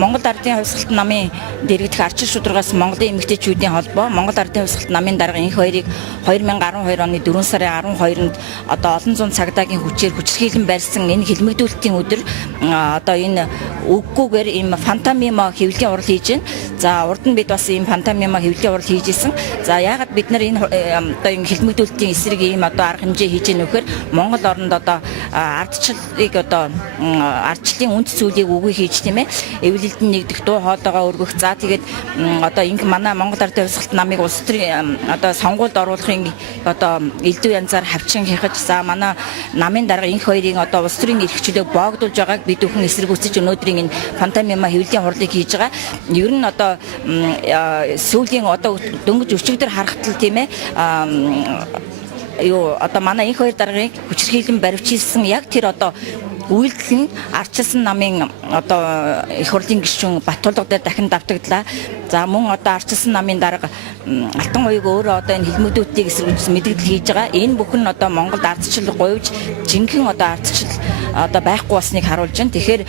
Монгол Ардын Хувьсгалт намын дэргэдэх арчил шударгаас Монголын эмэгтэйчүүдийн холбоо Монгол Ардын Хувьсгалт намын дарга энх хоёрыг 2012 оны 4 сарын 12-нд одоо олон зуун цагдаагийн хүчээр хүчирхийлэн барьсан энэ хилмигдүүлэлтийн өдөр одоо энэ үггүйгээр ийм фантомимо хэвлэлийн урал хийж байна. За урд нь бид бас ийм фантомимо хэвлэлийн урал хийж исэн. За яагаад бид нар энэ одоо энэ хилмигдүүлэлтийн эсрэг ийм одоо арга хэмжээ хийж яах вэхээр Монгол оронд одоо ардчлалыг одоо ардчлалын үнд зүйлийг үгүй хийж тийм ээ. Эвлэлдэн нэгдэх дуу хоолойгоо өргөх. За тэгээд одоо инх манай Монгол Ардын Хувьсгалт намыг улс төрийн одоо сонгуульд оруулахын одоо элдв янзаар хавчин хяхаж за манай намын дарга энх хоёрын одоо улс төрийн эрхчлөлөө боогдуулж байгааг бид бүхэн эсэргүүцэж өнөөдрийн энэ фантомимо хэвлэлийн хурлыг хийж байгаа. Ер нь одоо сүүлийн одоо дөнгөж өчигдөр харахтал тийм ээ юу одоо манай энх хоёр даргыг хүчирхийлэн баривчилсан яг тэр одоо үйлдэл нь арчилсан намын одоо их хурлын гишүүн Баттулга дээр дахин давтагдлаа. За мөн одоо арчилсан намын дарга Алтан уяг өөрөө одоо энэ хилмигдүүлэлтийг эсэргүүцсэн мэдээлэл хийж байгаа. Энэ бүхэн одоо Монголд ардчил говьж жинхэнэ одоо ардчил одоо байхгүй болсныг харуулж байна. Тэгэхээр